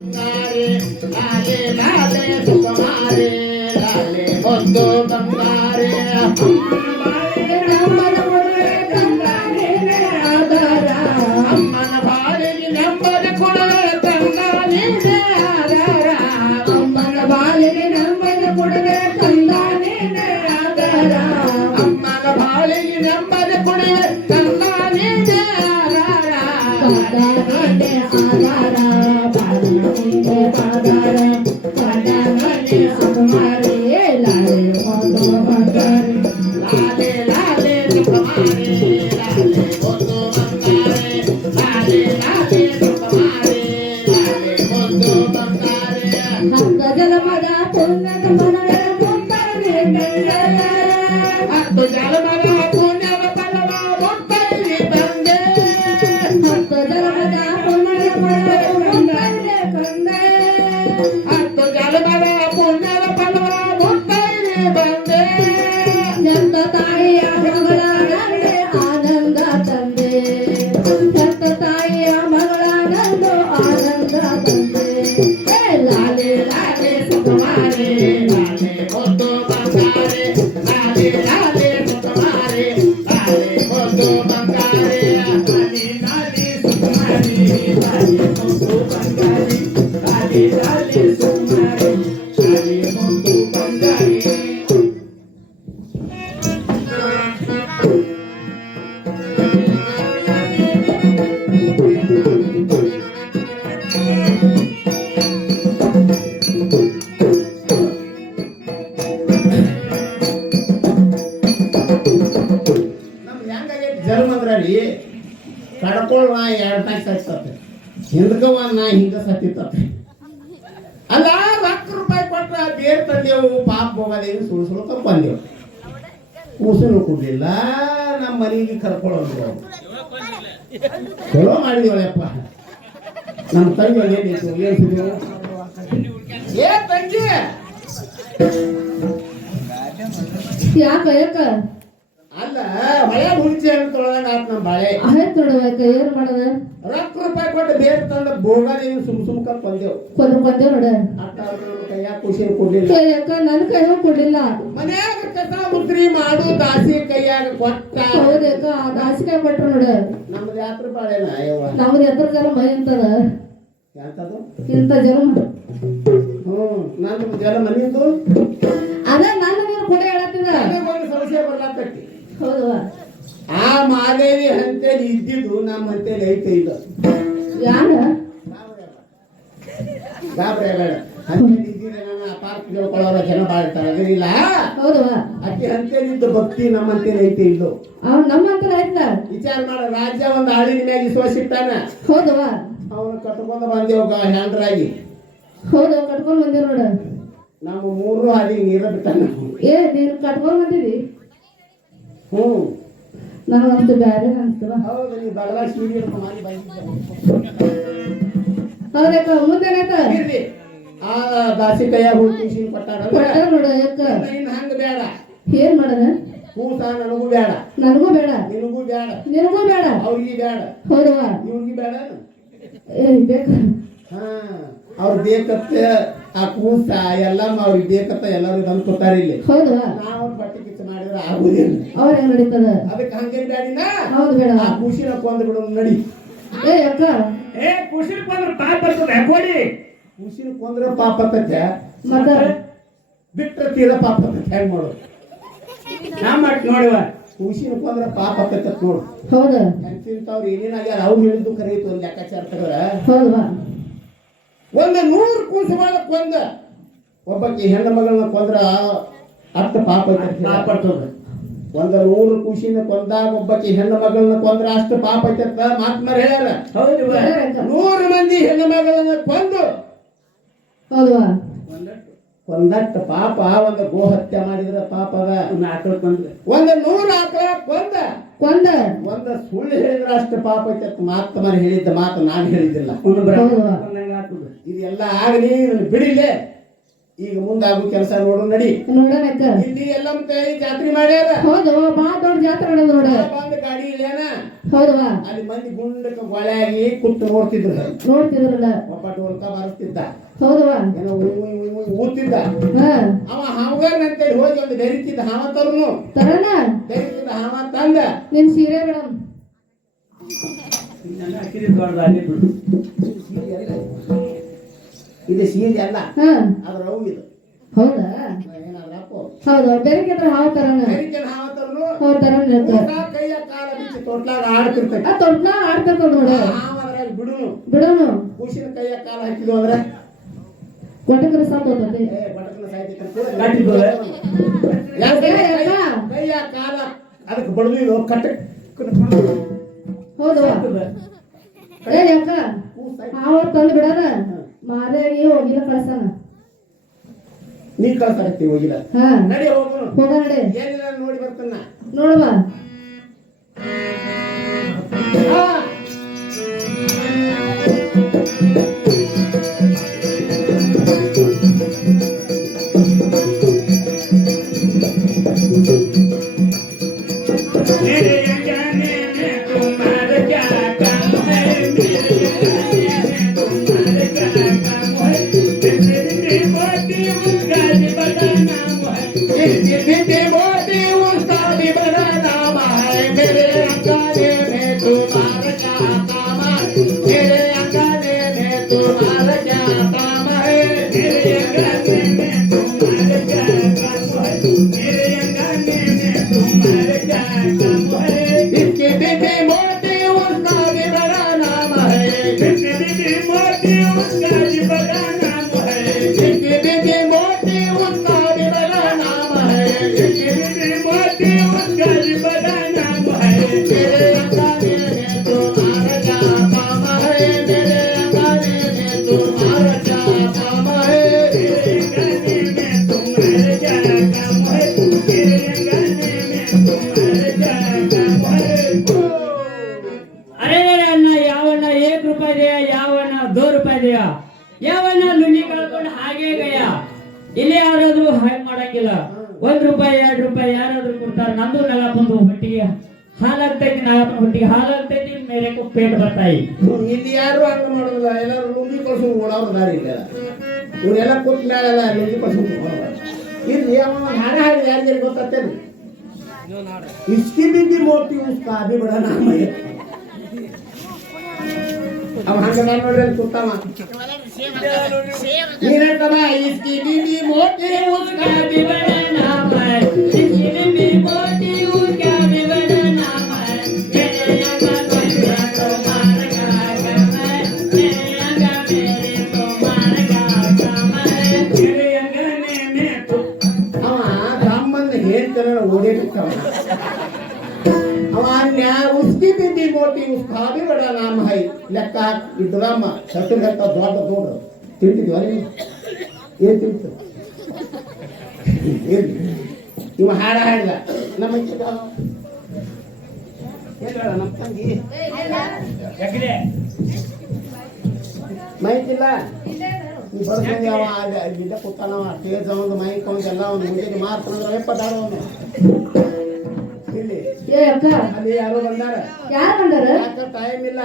ಲಾಲೆ ಲಾಲೆ ಲಾಲೆ ಸುಕುಮಾರಿ ಲಾಲೆ ಮುದ್ದು ಬಂಗಾರಿ ಅಮ್ಮನ ಬಾಳಿಗೆ ನಂಬದ ಕೊಡುವೆ ತಂದ ನೀನೇ ಆಧಾರ ಅಮ್ಮನ ಬಾಳಿಗೆ ನಂಬದ ಕೊಡುವೆ ತಂದ ನೀನೇ ಆಧಾರ ಅಮ್ಮನ ಬಾಳಿಗೆ ನಂಬದ ಕೊಡುವೆ ತಂದ ನೀನೇ ಆಧಾರ ಕಡ್ಕೊಳ್ಳ ನಾ 2 ತಾಸು ಸತ್ತತ್ತೆ ಹಿಂದಕವ ನಾ ಹಿಂಗ ಸತ್ತಿತ್ತತ್ತೆ ಅಲ್ಲ ₹1 ಕೊಟ್ರ ಬೇರೆ ತಂದೆವು ಪಾಪ ಹೋಗೋದೇನು ಸುಳ್ಸುಳ್ಕೊಂಡ್ ಬಂದೆವು ಕೂಸನು ಕೊಡ್ಲಿಲ್ಲ ನಮ್ಮ ಮನೆಗೆ ಕರ್ಕೊಳ್ಳೋದು ಚಲೋ ಮಾಡಿದೀವಲ್ಲಪ್ಪ ನಮ್ಮ ತಂಗಿ ಏನಿದ್ರು ಏ ತಂಗಿ ಯಾಕ ಅಲ್ಲ ಮಳೆ ಹುಂಚೆ ಹಣ್ಣು ತೊಳೆದಂಗ ಆತ್ ನಮ್ಮ ಬಾಳೆ ತೊಡಬೇಕ ಏನ್ ಮಾಡದ ₹1 ಕೊಟ್ಟು ಬೇರೆ ತಂದ ಬೋಗಾದೇನು ಸುಮ್ಕ ಬಂದೆವು ನೋಡ ಕೈಯಾಗ ಖುಷಿ ಕೊಡ್ಲಿಲ್ಲ ನನ್ ಕೈಯಾಗ ಕೊಡ್ಲಿಲ್ಲ ಮನ್ಯಾಗ ಕಸ ಮುದ್ರಿ ಮಾಡು ದಾಸಿ ಕೈಯಾಗ ಕೊಟ್ಟ ಹೌದೇಕ ದಾಸಿಕಾಯಿ ಕೊಟ್ರು ನೋಡ ನಮ್ದು ಯಾತ್ರ ಬಾಳೆನ ನಮ್ದು ಎದ್ರ ಜನ ಮೈ ಅಂತದ ಎಂತದು ಇಂತ ಜನ ನನ್ನ ಜನ ಮನೆಯದು ಅದ ನನ್ನ ನೀರು ಕೂಡ ಹೇಳತ್ತಿದ ಒಂದು ಸಮಸ್ಯೆ ಬರ್ಲಾಕತ್ತಿ ಹೌದವಾ ಆ ಮಾದೇವಿ ಹಂತೇಲಿ ಇದ್ದಿದ್ದು ನಮ್ಮ ಹಂತೇಲಿ ಐತೆ ಇಲ್ಲ ಯಾರ ಗಾಬರಿ ಬೇಡ ಹಂತೇಲಿ ಇದ್ದಿದ್ರೆ ನನ್ನ ಪಾರ್ಕ್ ತಿಳ್ಕೊಳ್ಳೋರ ಜನ ಬಾಳ್ತಾರೆ ಅದೇನಿಲ್ಲ ಹೌದವಾ ಅಕ್ಕಿ ಹಂತೇಲಿ ಇದ್ದ ಭಕ್ತಿ ನಮ್ಮ ಹಂತೇಲಿ ಐತೆ ಇಲ್ಲೋ ಅವ್ನು ನಮ್ಮ ಹತ್ರ ಆಯ್ತ ವಿಚಾರ ಮಾಡ ರಾಜ್ಯ ಒಂದು ಆಳಿನ ಮ್ಯಾಗ ವಿಶ್ವಾಸಿಟ್ಟಾನ ಹೌದವಾ ಅವನು ಕಟ್ಕೊಂಡು ಬಂದೇವ ಹ್ಯಾಂಡ್ರಾಗಿ ಹೌದವ ಕಟ್ಕೊಂಡ್ ಬಂದಿರ ನೋಡ ನಮ್ಮ 3 ಹಾದಿ ನೀರ ಬಿಟ್ಟಾನ ನೀನು ಕಟ್ಕೊಂಡ್ ಬಂದಿದಿ ನನಗಂತೂ ಬ್ಯಾರೆ ಅನ್ಸ್ತವ ಹೌದು ನೀ ಬಡವ ಸೀರೆ ಮಾಡಿ ಹೌದಕ್ಕ ಮುಂದೇನಾಯ್ತ ಆ ದಾಸಿ ಕೈಯಾಗ ಹುಡುಕಿ ಪಟ್ಟಾಡ ನೋಡ ಯಾಕ ಇನ್ನು ಹಂಗ ಬೇಡ ಏನ್ ಮಾಡದ ಕೂಸ ನನಗೂ ಬೇಡ ನನಗೂ ಬೇಡ ನಿನಗೂ ಬೇಡ ನಿನಗೂ ಬೇಡ ಅವ್ರಿಗೆ ಬೇಡ ಹೌದವ ಇವ್ರಿಗೆ ಬೇಡ ಬೇಕ ಅವ್ರ ಬೇಕತ್ತ ಆ ಕೂಸ ಎಲ್ಲ ಅವ್ರಿಗೆ ಬೇಕತ್ತ ಎಲ್ಲರೂ ತಂದು ಕೊಡ್ತಾರ ಇಲ್ಲಿ ಹೌದವಾ ನಾವು ಬಟ್ಟೆ ಕಿಚ್ಚ ಮಾಡಿದ್ರೆ ಆಗುದಿಲ್ಲ ಅವ್ರ ಹೆಂಗ್ ನಡೀತದ ಅದಕ್ಕೆ ಹಂಗೇನ್ ಬ್ಯಾಡಿನ ಹೌದು ಬೇಡ ಆ ಖುಷಿನ ಕೊಂದ್ ಬಿಡು ನಡಿ ಅಕ್ಕ ಖುಷಿನ ಕೊಂದ್ರ ಪಾಪ ಬರ್ತದೆ ಕೊಡಿ ಖುಷಿನ ಕೊಂದ್ರ ಪಾಪ ಬರ್ತೈತೆ ಮತ್ತ ಬಿಟ್ರ ತೀರ ಪಾಪ ಬರ್ತೈತೆ ಹೆಂಗ್ ಮಾಡೋದು ನಾ ಮಾಡಿ ನೋಡಿವ ಖುಷಿನ ಕೊಂದ್ರ ಪಾಪ ಬರ್ತೈತೆ ನೋಡು ಹೌದ ಎಂತಿಂತವ್ರು ಏನೇನಾಗ್ಯಾರ ಅವ್ರು ಹೇಳಿದ್ದು ಕರೀತು ಒಂದು ಲೆಕ್ಕಾಚಾರ ತಗರ ಹೌದವಾ ಒಂದು 100 ಕೂಸುಗಳ ಕೊಂದ ಒಬ್ಬಕ್ಕೆ ಹೆಣ್ಣು ಮಗಳನ್ನ ಕೊಂದ್ರ ಅಷ್ಟು ಪಾಪ ಬರ್ತದೆ ಒಂದು 100 ಖುಷಿನ ಕೊಂದಾಗ ಒಬ್ಬಕ್ಕೆ ಹೆಣ್ಣು ಮಗಳನ್ನ ಕೊಂದ್ರ ಅಷ್ಟು ಪಾಪ ಐತತ್ತ ಮಾತ್ಮರ್ ಹೇಳ್ಯಾರ 100 ಮಂದಿ ಹೆಣ್ಣು ಮಗಳನ್ನ ಕೊಂದು ಹೌದವಾ ಕೊಂದಟ್ಟು ಪಾಪ ಒಂದು ಗೋ ಹತ್ಯೆ ಮಾಡಿದ್ರ ಪಾಪ ಆಕಳ ಕೊಂದ್ರೆ ಒಂದು 100 ಆಕಳ ಕೊಂದ ಒಂದು ಸುಳ್ಳು ಹೇಳಿದ್ರ ಅಷ್ಟು ಪಾಪ ಐತತ್ ಮಾತ್ಮರ್ ಹೇಳಿದ್ದ ಮಾತು ನಾನು ಹೇಳಿದ್ದಿಲ್ಲ ಇದೆಲ್ಲ ಆಗಲಿ ಬಿಡಿಲೆ ಈಗ ಮುಂದಾಗೋ ಕೆಲಸ ನೋಡು ನಡಿ. ನೋಡೋಣ ಅಕ್ಕ. ಇಲ್ಲಿ ಎಲ್ಲಮ್ಮ ತಾಯಿ ಜಾತ್ರೆ ಮಾಡ್ಯಾರ. ಹೌದು ಬಾ ದೊಡ್ಡ ಜಾತ್ರೆ ನಡೆದ ನೋಡ. ಬಂದ ಗಾಡಿ ಇಲ್ಲೇನ. ಹೌದವಾ. ಅಲ್ಲಿ ಮಂದಿ ಗುಂಡಕ್ಕೆ ಗೊಳೆಯಾಗಿ ಕುಟ್ಟು ನೋಡ್ತಿದ್ರು. ನೋಡ್ತಿದ್ರಲ್ಲ. ಒಬ್ಬ ಡೋಲ್ಕ ಬಾರಿಸ್ತಿದ್ದ. ಹೌದವಾ. ಏನೋ ಊತಿದ್ದ. ಹಾ. ಅವ ಹಾವುಗಾರನ ಅಂತೇಳಿ ಹೋಗಿ ಒಂದು ಬೆರಿತಿದ್ದ ಹಾವ ತರುನು. ತರಣ. ಬೆರಿತಿದ್ದ ಹಾವ ತಂದ. ನಿನ್ ಸೀರೆ ಮೇಡಮ್. ಇದು ಸೀರೆ ಅಲ್ಲ. ಹಾ. ಅದ್ರ ಅವು ಇದು. ಹೌದಾ. ಏನಾದ್ರಪ್ಪು. ಹೌದು ಬೆರಕಿದ್ರೆ ಹಾವು ತರಣ. ಬೆರಿತಿನ ಹಾವ ತರುನು. ಹೌದು ತರಣ. ಕೈಯ ಕಾಲ ಬಿಚ್ಚಿ ತೊಟ್ಲಾಗ ಆಡ್ತಿರ್ತೈತಿ. ಆ ತೊಟ್ಲ ಆಡ್ತಿರ್ತದ ನೋಡ. ಹಾವ ಅದ್ರಾಗ ಬಿಡುನು. ಬಿಡೋನು. ಕೂಸಿನ ಕೈಯ ಕಾಲ ಹಾಕಿದ್ವು ಅಂದ್ರೆ ಒಟಕರ ಸಾಕೋತದೆ. ಬಟಕನ ಸಾಯ್ತಿತ್ತು. ಕೈಯ ಕಾಲ ಅದಕ್ಕೆ ಬಡದು ಕಟ್ಟ. ಹೌದು. ಏ ಅಕ್ಕ ಹಾವು ತಂದು ಬಿಡೋಣ. ಮಾರಾಗಿ ಹೋಗಿಲ್ಲ ಕಳ್ಸಣ. ನೀ ಕಳ್ಸಾಕತ್ತಿ ಹೋಗಿಲ್ಲ. ಹಾ. ನಡಿ ಹೋಗೋಣ. ಹೋಗ ನಡಿ. ಏನಿಲ್ಲ ನೋಡಿ ಬರ್ತಾನ. ನೋಡುವ. ಲುಂಗಿ ಕಳ್ಕೊಂಡು ಹಾಗೆ ಗಯ. ಇಲ್ಲಿ ಯಾರಾದ್ರೂ ಹಾಗೆ ಮಾಡಂಗಿಲ್ಲ. ₹1 ₹2 ಯಾರಾದ್ರೂ ಕೊಡ್ತಾರ. ನಂದು ನಲಪಂದು ಹೊಟ್ಟಿಗೆ ಹಾಲಾಗ್ತೈತಿ. ನಲಪನ ಹೊಟ್ಟಿಗೆ ಹಾಲಾಗ್ತೈತಿ. ಮೇರೆ ಪೇಟ್ ಬರ್ತಾಯಿ. ಇಲ್ಲಿ ಯಾರು ಹಂಗ ಮಾಡೋದಿಲ್ಲ. ಎಲ್ಲಾರು ಲುಂಗಿ ಕಳ್ಸೋದು ಓಡಾವ್ರ ದಾರಿ ಇಲ್ಲ. ಇವರೆಲ್ಲ ಕೂತ್ ಮೇಲೆಲ್ಲ ಲುಂಗಿ ಕಳ್ಸೋದು ಇಲ್ಲಿ ಹಾಡ ಹಾಡಿ ಯಾರಿಗಾರಿ ಗೊತ್ತೇನು. ಇಸ್ಕಿ ಬಿದ್ದಿ ಮೋತಿ ಉಸ್ಕಾ ಅಭಿ ಬಡ ನಾಮ. ಅವ ಹಂಗ ನೋಡ್ರಿ ಅಲ್ಲಿ ಕೂತಾವ. ನೀನಂತವ ಇಸ್ಕಿ ಬಿದ್ದಿ ಮೋತಿ ಉಸ್ಕಾ ಅಭಿ ಬಡ ನಾಮ. ಇಸ್ಕಿ ಬಿದ್ದಿ ಮೋತಿ ಉಸ್ಕಾ ಅಭಿ ಬಡ ನಾಮ. ಓಡಿರ್ತಾವ. ಅವ ಉಸ್ಕಿ ಬಿದ್ದಿ ಮೋಟಿ ಉಸ್ಕಾ ಅಭಿ ಬಡ ನಾಮ ಹೈ. ಲೆಕ್ಕ ಇದ್ರಮ್ಮ ಸತ್ತಿರ ದೊಡ್ಡ ದೊಡ್ಡ ತಿಂತಿದ್ವ ನೀವು? ಏನ್ ತಿಂತು? ಇವ ಹಾಡ ಹಾಡಿದ. ನಮ್ಮ ನಮ್ಮ ತಂಗಿ ಮೈಕಿಲ್ಲ. ಈ ಬಡಸಂಗಿ ಅವ ಗಿಡ್ಡ ಕೂತಾನವ. ಟೇಜ್ ಒಂದು ಮೈಕ್ ಒಂದೆಲ್ಲ ಒಂದು ಮುಂಜಾನೆ ಮಾರ್ಕೊಂಡ್ರೆ 70 ಅವನು. ಇಲ್ಲಿ ಅಲ್ಲಿ ಯಾರೋ ಬಂದಾರ. ಯಾರು ಬಂದಾರ? ಯಾಕ ಟೈಮ್ ಇಲ್ಲ.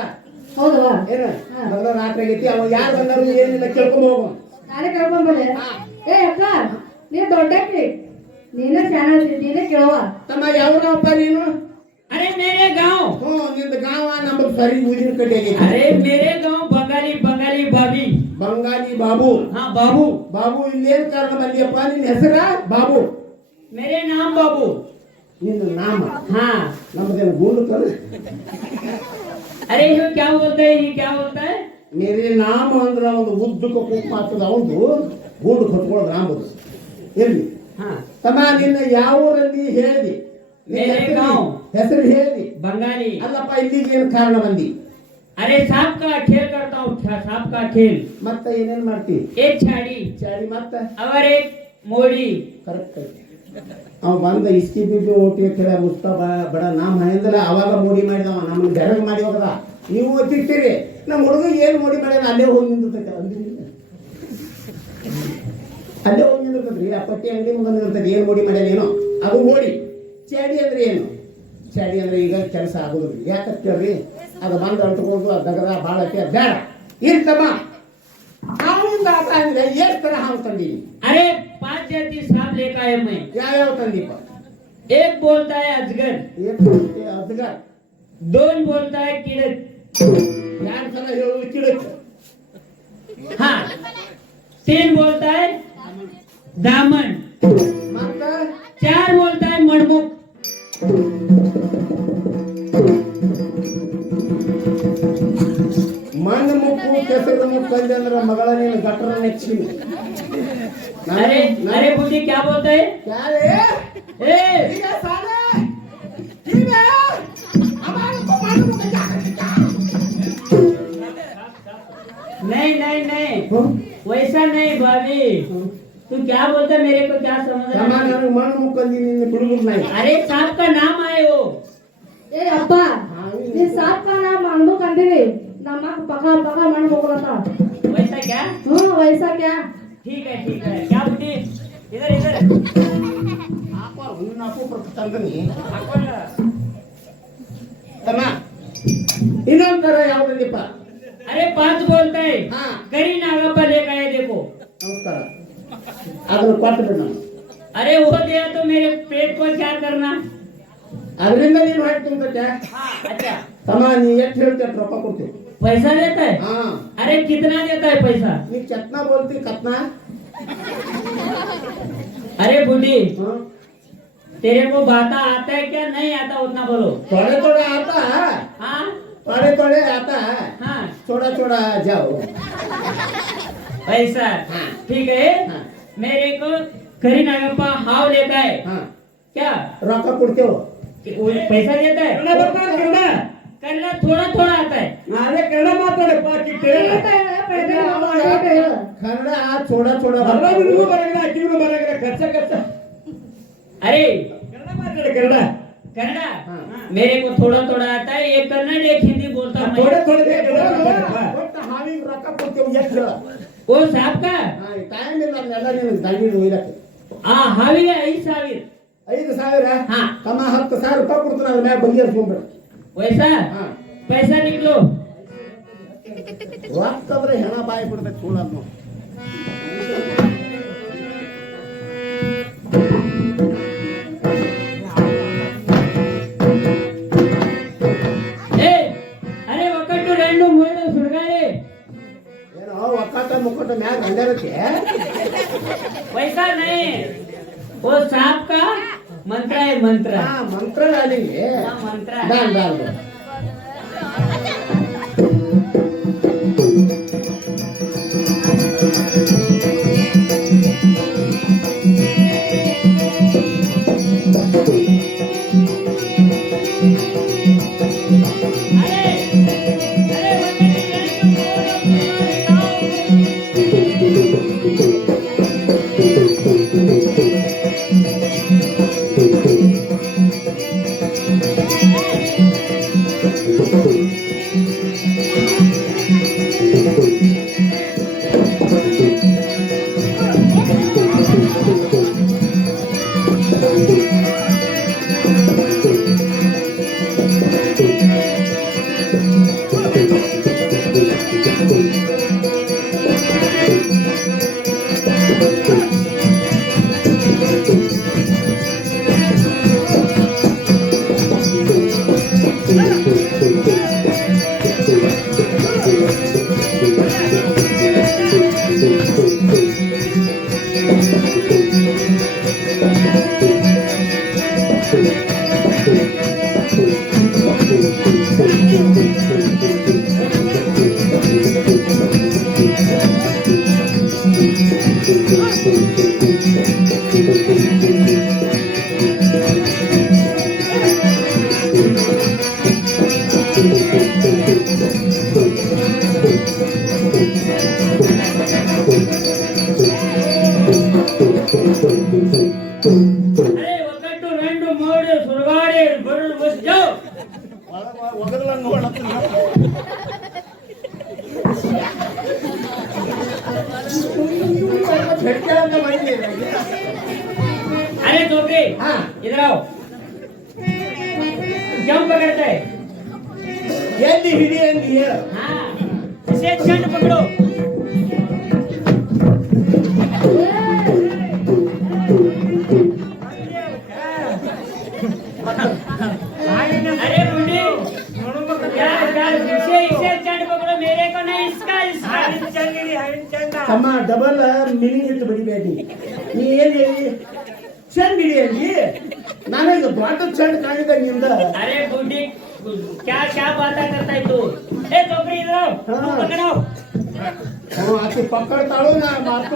ಹೌದವಾ? ಏನ ಬರ್ದ ರಾತ್ರಿ ಆಗೈತಿ. ಅವ ಯಾರು ಬಂದಾರು ಏನಿಲ್ಲ ಕೇಳ್ಕೊಂಡ್ ಹೋಗು. ನಾನೇ ಕೇಳ್ಕೊಂಡ್ ಬರಲಿ. ಏ ಅಕ್ಕ ನೀನ್ ದೊಡ್ಡಕ್ಕಿ. ನೀನೇ ಚಾನಲ್ ನೀನೇ ಕೇಳುವ. ತಮ್ಮ ಯಾವ್ರಪ್ಪ ನೀನು? अरे मेरे गांव. ನಿಂದ ಗಾಂವ ನಮ್ಮದು ಸರಿ ಊರಿನ ಕಡೆ ಆಗೈತಿ. अरे मेरे गांव बंगाली बंगाली बाबी. ಬಂಗಾಲಿ ಬಾಬು. हाँ बाबू. ಬಾಬು ಇಲ್ಲೇನ್ ಕಾರಣ ಬಂದಿಯಪ್ಪ? ನಿನ್ನ ಹೆಸರ ಬಾಬು? मेरे नाम बाबू. ನಿನ್ನ ನಾಮ? हाँ. ನಮ್ಮದೇನು ಗೂಂಡು ಕರು? अरे ये क्या बोलता है? ये क्या बोलता है? ಮೇರೆ ನಾಮ ಅಂದ್ರ ಒಂದು ಉದ್ದಕ್ಕೆ ಕುಂಕುಮ ಹಾಕದ ಅವನು ಗೂಂಡು ಕೊಟ್ಕೊಳ್ಳೋದು ನಾಮದು. ಎಲ್ಲಿ? हाँ. ತಮ್ಮ ನಿನ್ನ ಯಾವ ಊರಲ್ಲಿ ಹೇಳಿ? ಹೆಸರು ಹೇಳಿ. बंगाली. ಅಲ್ಲಪ್ಪ ಇಲ್ಲಿಗೆ ಏನು ಕಾರಣ ಬಂದಿ? अरे सांप का खेल करता हूँ. सांप का खेल. ಮತ್ತೆ ಏನೇನ್ ಮಾಡ್ತಿ? एक छाड़ी. ಚಾಡಿ ಮತ್ತೆ और एक मोड़ी. ಕರೆಕ್ಟ್ ಐತಿ. ಅವ ಬಂದ ಇಸ್ಕಿ ಬಿದ್ದು ಓಟಿ ಕೆಳ ಮುಸ್ತಾ ಬಡ ನಾಮ ಅಂದ್ರೆ ಅವಾಗ ಮೋಡಿ ಮಾಡಿದವ. ನಮ್ಮನ್ನ ಬೆರಗ್ ಮಾಡಿ ಹೋಗದ. ನೀವು ಓದಿರ್ತೀರಿ. ನಮ್ಮ ಹುಡುಗ ಏನ್ ಮೋಡಿ ಮಾಡ್ಯಾನ ಅಲ್ಲೇ ಹೋಗಿ ನಿಂತೈತೆ. ಅಲ್ಲೇ ಹೋಗಿ ನಿಂದಿರ್ತದ್ರಿ ಆ ಪಟ್ಟಿ ಅಂಗಡಿ ಮುಂದೆ ನಿಂದಿರ್ತದೆ ಏನು ಮೋಡಿ ಮಾಡ್ಯಾನ ಏನೋ ಅದು ಮೋಡಿ. ಚಾಡಿ ಅಂದ್ರೆ ಏನು? ಚಾಡಿ ಅಂದ್ರೆ ಈಗ ಕೆಲಸ ಆಗೋದ್ರಿ. ಯಾಕಂತ ಕೇಳ್ರಿ, ಅದು ಬಂದು ಅಂಟ್ಕೊಂಡು ಅದು ದಗದ ಭಾಳ ಐತಿ, ಅದು ಬೇಡ ಇರ್ತಮ್ಮ. ಹಾವಿಂದ ಆಟ ಅಂದ್ರೆ ಎಷ್ಟು ತರ ಹಾವು ತಂದೀನಿ? अरे 5 जाति सांप लेकर आए मैं। ಯಾವ್ಯಾವ ತಂದೀಪ? एक बोलता है अजगर, ಅದ್ಗ 2 बोलता है कीड़क, ಯಾರು ಸಲ ಹೇಳೋದು ಕಿಡಕ್. हाँ 3 बोलता है दामन, ಮತ್ತ 4 बोलता है मणमुख, ಮಣ್ಣು ಮುಕ್ಕು ಕೆಸರು ಮುಕ್ಕು ಅಂದೆ ಅಂದ್ರೆ ಮಗಳ ನೀನು ಗಟ್ಟರ ನೆಚ್ಚಿನಿ. अरे अरे बुद्धि क्या बोलता है? ಯಾರೇ ए ಈಗ ಸಾಲೆ ಈಗ ಅಮಾನಕು ಮಣ್ಣು ಮುಕ್ಕು नहीं नहीं नहीं वैसा नहीं भाभी, तू क्या बोलता है मेरे को क्या समझ रहा ಸಮಾನ है? ನನಗೆ ಮಣ್ಣು ಮುಕ್ಕು ಅಂದಿ ನಿನ್ನ ಬಿಡುಗುದು ನಾಯಿ. अरे सांप का नाम आए वो। ಏ ಅಪ್ಪ, ನೀ ಸಾಪ ನಾ ಮಣ್ಣು ಕಂದಿರಿ, ನಮ್ಮ ಪಕ ಪಕ ಮಣ್ಣು ಹೋಗ್ಲತ್ತ. वैसा क्या? ವಯಸ್ಸ ಕ್ಯಾ? ठीक है क्या बुद्धि, इधर इधर ಆಪ ಹುಣ್ಣ ಅಪೂಪ ತಂದನಿ. ಹಾಕೊಳ್ಳ. ತಮ್ಮ ಇನ್ನೊಂದರ ಯಾವ್ದಿಪ್ಪ? अरे 5 बोलता है हाँ। करी नागप्पा लेकर आए देखो। ನಮಸ್ಕಾರ. ಅದನ್ನು ಕೊಟ್ಟು ಬಿಡ. अरे वो दिया तो मेरे पेट को क्या करना? ಅದರಿಂದ ನೀನು ಹೊಟ್ಟೆ ತುಂಬತ್ತೆ. हाँ अच्छा, ತಮ್ಮ ನೀ ಎಷ್ಟು ಹೇಳ್ತೀಯ ಅಷ್ಟು ರೊಕ್ಕ ಕೊಡ್ತೀವಿ. पैसा देता है? ಹಾ अरे कितना देता है पैसा? ನೀ ಚಟ್ನಾ ಬೋಲ್ತಿ ಕತ್ನಾ. अरे बुढ़ी, ಹಾ तेरे को बाता आता है क्या? नहीं आता उतना बोलो। थोड़े थोड़े आता है, हाँ थोड़े थोड़े आता है, हाँ थोड़ा थोड़ा जाओ. पैसा हाँ। ठीक है। हाँ। मेरे को करी नागप्पा हाव लेता है ಹಾ क्या? ರೊಕ್ಕ ಕೊಡ್ತೇವೆ. वो पैसा देता है? करना थोड़ा थोड़ा आता है। ನಾಳೆ ಕನ್ನಡ ಮಾತಾಡಪ್ಪ. ಹೇಳ್ತಾ ಹೇಳ, ಹೇಳ್ತಾ ಹೇಳ, ಅಮ್ಮ ಹೇಳ್ತಾ ಹೇಳ. ಕನ್ನಡ ಥೋಡ ಥೋಡ अरे ಕನ್ನಡ कन्नड़ा हाँ। मेरे को थोड़ा थोड़ा आता है, एक कन्नड़ एक हिंदी बोलता हूँ मैं। ಒಟ್ಟು ಹಾವಿಗೆ ರೊಕ್ಕ ಕೊಡ್ತೇವೆ. ಎಷ್ಟು ಹೇಳ? वो साहब का ಟೈಮ್ ಇಲ್ಲ ಅದನ್ನೆಲ್ಲ ನೀನು ದಂಡಿನ ಒಯ್ಲಕ್ಕೆ. हावी है 5,000 5,000 ಹಾ. ತಮ್ಮ 10,000 ರೂಪಾಯಿ ಕೊಡ್ತಾನೆ. ಅದ್ರ ಮ್ಯಾಗ ಬಗೆಹರಿಸ್ಕೊಂಡ್ಬಿಡ. वैसा ಹಾ पैसा निकलो। ರೊಕ್ಕ ಅಂದ್ರೆ ಹೆಣ ಬಾಯಿ ಬಿಡ್ಬೇಕು ಸುಳ್ಳನ್ನು. ए अरे वकटू रेंडू ಮೂರು ಸುಡಗಾಳೆ. ಏನೋ ಒಕ್ಕಟ ಮುಕ್ಕಟ ಮ್ಯಾಗ ಹಂಡರಕ್ಕೆ. वैसा नहीं, वो सांप का मंत्र है मंत्र। ಹಾ ಮಂತ್ರ ಅಲ್ಲಿಗೆ हाँ, मंत्र ಬ್ಯಾಡ ಬ್ಯಾಡ ಬ್ಯಾಡ. अरे अरे अरे वकटू रेंडू ಮೂರು ಸುಡಗಾಳೆ ಬರು ಬಸ್ जाओ। ಒಗದಲ ನೋಡತ್ತ ಭೇಟಿಯಾದ ಮನೆ अरे चोपड़ी हाँ इधर आओ क्यों पकड़ते हैं ಎಲ್ಲಿ ಹಿಡಿ ಅಂದಿ ಹೇಳು हाँ इसे चंड पकड़ो अरे बुढ़ी इसे चंड पकड़ो मेरे को नहीं इसका ತಮ್ಮ ಡಬಲ್ ಮೀನಿಂಗ್ ಇಟ್ಟು ಬಡಿಬೇಡಿ ನೀ ಏನ್ ಹೇಳಿ ಚಂಡ್ ಹಿಡಿ ಅಂದಿ ನನಗೆ ದೊಡ್ಡ ಚಂಡ್ ಕಾಣಿದ ನಿಂದ अरे बुढ़ी क्या क्या बातें करता है तू ए चोपड़ी इधर आओ हाँ। तुम पकड़ो ಆಕೆ ಪಕ್ಕಡ್ತಾಳು ನಾ ಮಾತು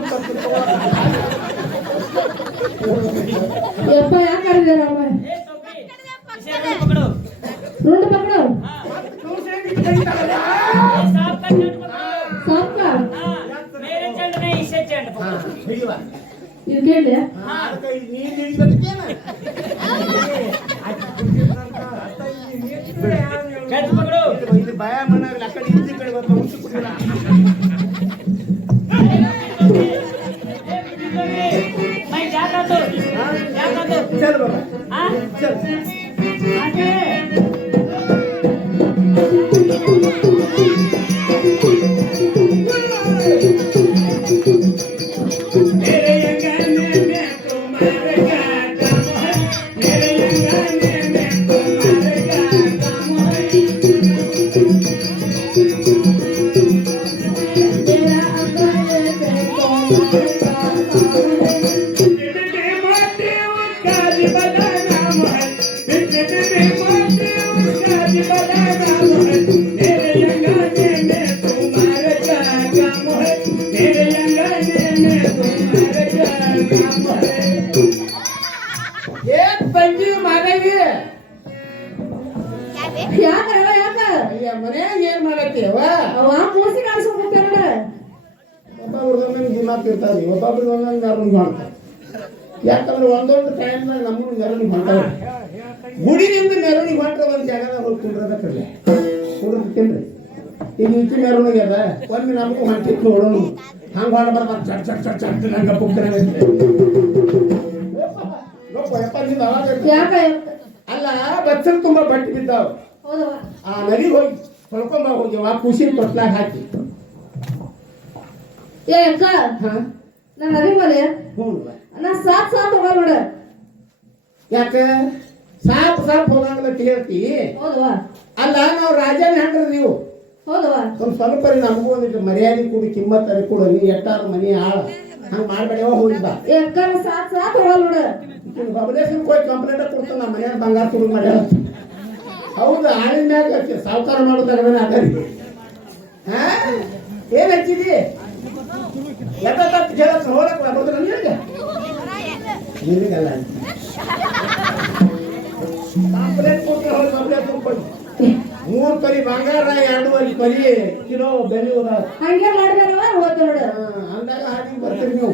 ಯಪ್ಪ ಯಾಕೆ ಕರೆದಿರ ಅಮ್ಮ ए चोपड़ी इसे रुंड पकड़ो रुंड पकड़ो ये सांप का चंड पकड़ो सांप का हाँ मेरे चंड नहीं इसे चंड पकड़ो ಇದು ಕೇಳಿ चंड पकड़ो ಭಯ ಮನಾಗಲ್ಲ ಆ ಕಡೆ ಈ ಕಡೆ ಬರ್ತಾ ಉಂಚು ಕುಡಿಯೋಣ मैं जाता तो जाता तो ಚಲ್ ಬಾಬಾ हाँ ಚಲ್ आगे मेरे अंगने में तुम्हारे क्या काम है मेरे अंगने में तुम्हारे क्या काम है मेरा अंगने पे तुम्हारे का काम है बिजली मोती उसका जी बड़ा नाम है बिजली मोती उसका जी बड़ा नाम है मेरे अंगने में तुम्हारे क्या काम है मेरे अंगने में तुम्हारे क्या काम है एक पंजी मारेगी ಯಾಕಲ್ಲ ಯಾಕ ಅಯ್ಯ ಮನ್ಯಾಗ ಏನ್ ಮಾಡತ್ತೀವ ಅವ ಮೂಸಿ ಕಾಣಿಸ್ಕೊಂಡ್ ಹೋಗ್ತಾರ ಒಬ್ಬೊಬ್ರದ್ದು ಒಂದೊಂದು ದಿಮಾಕ್ ಇರ್ತಾವೆ ಒಬ್ಬೊಬ್ರಿಗೆ ಒಂದೊಂದು ಮೆರವಣಿಗೆ ಮಾಡ್ತಾರೆ ಯಾಕಂದ್ರೆ ಒಂದೊಂದು ಟೈಮ್ನಾಗ ನಮ್ಮನ್ನು ಮೆರವಣಿಗೆ ಮಾಡ್ತಾವೆ ಗುಡಿನಿಂದ ಮೆರವಣಿಗೆ ಮಾಡ್ರೆ ಒಂದು ಜಾಗದಾಗ ಹೋಗಿ ಕುಂಡ್ರದ ಕಡೆ ಕುಂಡ್ರತಿನ್ರಿ ಈಗ ಇಂಚಿ ಮೆರವಣಿಗೆ ಅದ ಒಮ್ಮೆ ನಮಗೂ ಹೊಂಟಿತ್ತು ನೋಡೋಣ ಹಂಗೆ ಹೊಡ ಚಟ್ ಚಟ್ ಚಟ್ ಚಟ್ ನಂಗೆ ಪುಕ್ಕನೆ ಯಾಕ ಅಲ್ಲ ಬಚ್ಚಲ್ ತುಂಬಾ ಬಟ್ಟೆ ಬಿದ್ದಾವ ಹೌದವ ಆ ನದಿಗೆ ಹೋಗಿ ತೊಳ್ಕೊಂಬ ಹೋಗಿ ಆ ಖುಷಿನ ತೊಟ್ಲಾಗ ಹಾಕಿ ಏ ಅಕ್ಕ ಹಾ ನಾನು ಅರಿಮಲೆ ಹ್ಞೂ ನಾ ಸಾತ್ ಹೋಗಲ್ಲ ನೋಡ ಯಾಕೆ ಸಾಪ್ ಸಾಪ್ ಹೋಗಂಗಿಲ್ಲ ಅಂತ ಹೇಳ್ತಿ ಹೌದವ ಅಲ್ಲ ನಾವು ರಾಜನ ಹೆಂಡ್ರಿ ನೀವು ಹೌದವ ಒಂದು ಸ್ವಲ್ಪ ನಮಗೂ ಒಂದಿಟ್ಟು ಮರ್ಯಾದೆ ಕೂಡಿ ಕಿಮ್ಮತ್ ಅರಿ ಕೂಡ ನೀ ಎಟ್ಟಾರ ಮನಿ ಆಳ ಹಂಗೆ ಮಾಡ್ಬೇಡವ ಹೋಗಿದ್ದ ಏ ಅಕ್ಕ ನಾ ಸಾತ್ ಹೋಗಲ್ಲ ನೋಡ ಬಬಲೇಶ್ವರ ಹೋಗಿ ಕಂಪ್ಲೇಂಟ್ ಕೊಡ್ತಾನೆ ನಮ್ಮ ಮನೆಯಾಗ ಬಂಗಾರ ತುಡು ಮಾಡ್ಯಾಳ ಹೌದು ಆಳಿನ ಮ್ಯಾಗ ಸಾವುಕಾರ ಮಾಡೋದಾಗ ಅದರಿ ಹಾ ಏನ್ ಹಚ್ಚಿದಿ ಎತ್ತ ತಪ್ಪು ಹೇಳಕ್ ಹೋಗಕ್ ಬರ್ಬೋದು ನನಗೆ ನಿನಗಲ್ಲ ಕಂಪ್ಲೇಂಟ್ ಕೊಟ್ಟು ಹೋಗಿ ಕಂಪ್ಲೇಂಟ್ ಕೊಡ್ಕೊಂಡು 3 ಕರಿ ಬಂಗಾರ 2 ಕರಿ ಕಿಲೋ ಬೆಲೆ ಹಂಗೆ ಮಾಡ್ಬೇಕವ ಹೋದ ನೋಡ ಅಂದಾಗ ಹಾಗೆ ಬರ್ತೀರಿ ನೀವು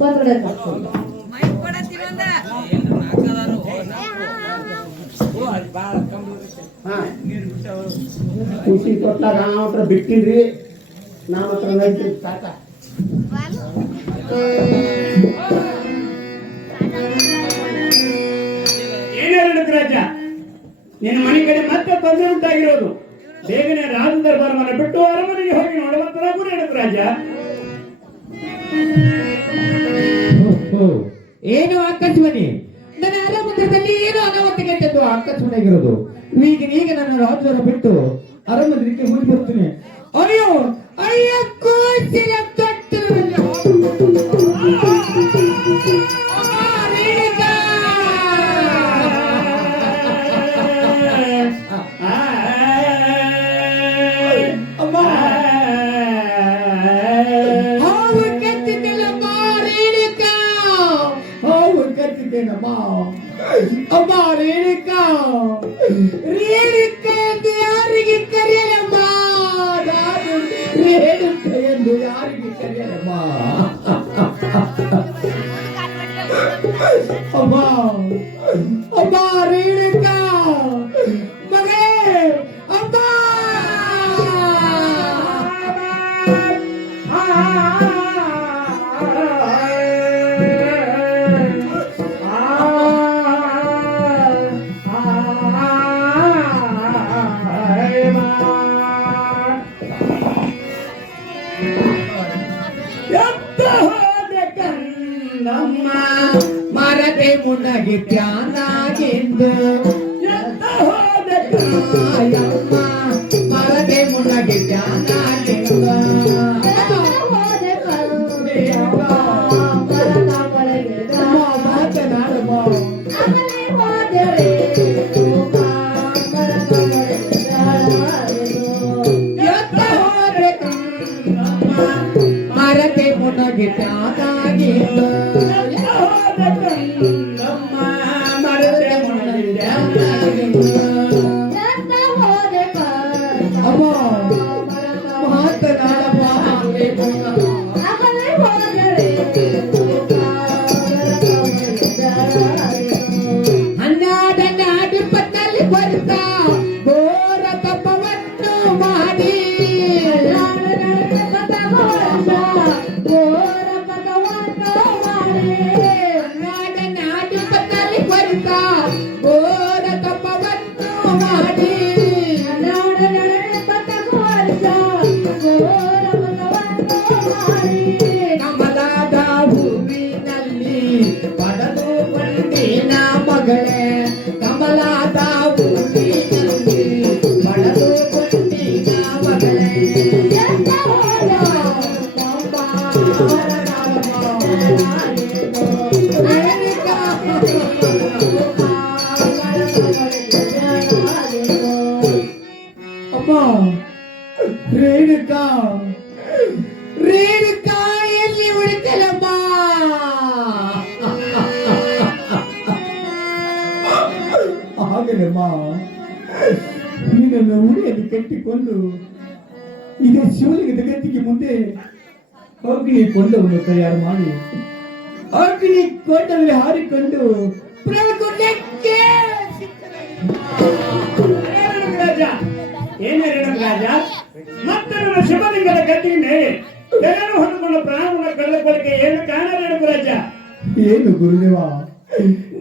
ಬಂದ್ ನೋಡ ಹಾ ಖುಷಿ ಕೊಟ್ಟಾಗ ನಾವು ಹತ್ರ ಬಿಟ್ಟಿನ್ರಿ ನಮ್ಮ ಹತ್ರ ನೈತಿ ತಾತ ಏನೇನು ರಾಜ ನಿನ್ನ ಮನೆ ಕಡೆ ಮತ್ತೆ ತೊಂದರೆ ಉಂಟಾಗಿರೋದು ಬೇಗನೆ ರಾಜ ದರ್ಬಾರವನ್ನು ಬಿಟ್ಟು ಅರಮನೆಗೆ ಹೋಗಿ ನೋಡುವಂತರಾಗೂ ಹೇಳುದು ರಾಜ ಏನು ಆಕಾಶವಾಣಿ ನನ್ನ ಅರಮಂದಿರದಲ್ಲಿ ಏನು ಅನಾಹುತಕ್ಕೆ ಆಕಾಶವಾಣಿಯಾಗಿರೋದು ಈಗ ನನ್ನ ರಾಜ್ಯವನ್ನು ಬಿಟ್ಟು ಅರಮಂದಿರಕ್ಕೆ ಹೋಗಿ ಬರ್ತೀನಿ ಅಯ್ಯೋ ಅಯ್ಯೋ ಕೂಸಿನ ತೊಟ್ಟರಲ್ಲಿ ಅಮ್ಮ ರೇಣುಕಾ ರೇಣುಕಾ ಎಂದು ಯಾರಿಗೆ ಕರೆಯಲಮ್ಮ ನಾನು ರೇಣುಕಾ ಎಂದು ಯಾರಿಗೆ ಎತ್ತ ಹೋದ ಕಣ್ಣಮ್ಮ ಮರದೆ ಮುನಗಿ ತ್ಯಾನಾಗಿಂದು ಎತ್ತ ಹೋದ ಕಾಯಮ್ಮ ಮರದೆ ಮುನಗಿ ತ್ಯಾನಾಗಿಂದು ಮರತೆ ಮುನಗಿ ತ್ಯಾನಾಗಿಂದು ಮರತೆ ಮುನಗಿ ತ್ಯಾನಾಗಿಂದು ಅಮ್ಮ ಮಾತನಾಡಮ್ಮ ಹನ್ನೆರಡನೇ ಬರ್ತಾ ಘೋರ ತಪವನ್ನು ಮಾಡಿ ಬರ್ತಾ ಘೋರ ತಪವನ್ನು ಮಾಡಿ ಕಮಲದ ಹೂವಿನಲ್ಲಿ ಪಡೆದು ಬಂದಿನ ಮಗಳೇ ಕಮಲದ ಹೂವಿನಲ್ಲಿ ಪಡೆದು ಬಂದಿನ ಮಗಳೇ ಅಮ್ಮ ರೇಣುಕಾ ರೇಣುಕಾ ಎಲ್ಲಿ ಉಳಿತಲಮ್ಮ ಹಾಗೇನಮ್ಮ ನೀನನ್ನು ಉಳಿಯಲ್ಲಿ ಕಟ್ಟಿಕೊಂಡು ಇದೇ ಶಿವಲಿಂಗದ ಗತಿಗೆ ಮುಂದೆ ಅಗ್ನಿ ಕೊಂಡವನ್ನು ತಯಾರು ಮಾಡಿ ಅಗ್ನಿ ಕೊಂಡಲ್ಲಿ ಹಾರಿಕೊಂಡು ಪ್ರಳಕೊಂಡಕ್ಕೆ ಏನೇ ರಾಜ ಮತ್ತೆ ನನ್ನ ಶಿವಲಿಂಗದ ಗದ್ದಿಗೆ ಮೇಲೆ ತೆರಳು ಹೊಂದಿಕೊಂಡ ಪ್ರಾಣವನ್ನು ಕಳೆದುಕೊಳ್ಳಕ್ಕೆ ಏನು ಕಾರಣ ರೇಣುಕ ರಾಜ? ಏನು ಗುರುದೇವ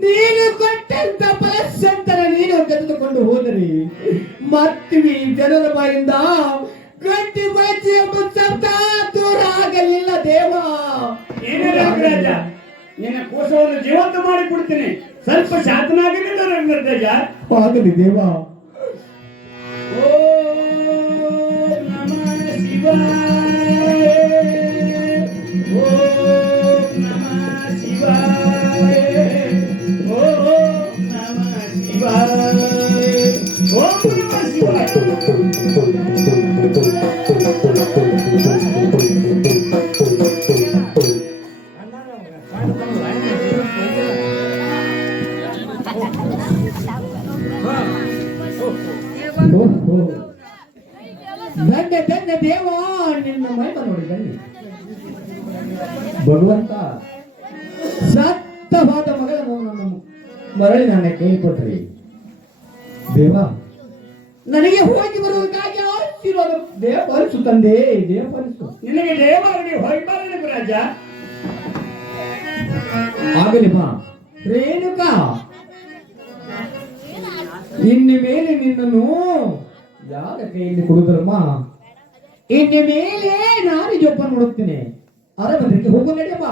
ನೀನು ಕೊಟ್ಟಂತ ಫಲಶಂತರ ನೀನು ತೆಗೆದುಕೊಂಡು ಹೋದರೆ ಮತ್ತಿವಿ ಜನರ ಬಾಯಿಂದ ಗಟ್ಟಿ ಬಚ್ಚಿ ಎಂಬ ಶಬ್ದ ದೂರ ಆಗಲಿಲ್ಲ ದೇವ. ಏನೇ ರೇಣುಕ ರಾಜ, ನಿನ್ನ ಕೋಶವನ್ನು ಜೀವಂತ ಮಾಡಿ ಕೊಡ್ತೀನಿ, ಸ್ವಲ್ಪ ಶಾಂತನಾಗಲಿಲ್ಲ ರೇಣುಕ ರಾಜ. ಆಗಲಿ ದೇವ. ಓಂ ನಮಃ ಶಿವಾಯ, ಓಂ ನಮಃ ಶಿವಾಯ, ಓಂ ನಮಃ ಶಿವಾಯ, ಓಂ ನಮಃ ಶಿವಾಯ. ಧನ್ಯ ಧನ್ಯ ದೇವ, ನಿನ್ನ ಮೈಮ ನೋಡಿ ಬನ್ನಿ. ಭಗವಂತ ಸತ್ತವಾದ ಮಗಳನ್ನು ನನ್ನ ಮರಳಿ ನನ್ನ ಕೈ ಕೊಟ್ಟರೆ ದೇವ ನನಗೆ ಹೋಗಿ ಬರುವುದಕ್ಕಾಗಿ ಆಶೀರ್ವಾದ ದೇವ ಪರಿಸು ತಂದೆ, ದೇವ ಪರಿಸು. ನಿನಗೆ ದೇವರಿಗೆ ಹೋಗ್ಬಾರ ರಾಜ. ಆಗಲಿ ಬಾ ರೇಣುಕಾ, ಇನ್ನು ಮೇಲೆ ನಿನ್ನನ್ನು ಯಾರ ಕೈಯಲ್ಲಿ ಕೊಡುದರಮ್ಮ, ಇನ್ನು ಮೇಲೆ ನಾನು ಜೋಪಾನ ನೋಡುತ್ತೇನೆ. ಅರಮನೆಗೆ ಹೋಗು ನಡೆಯಮ್ಮ.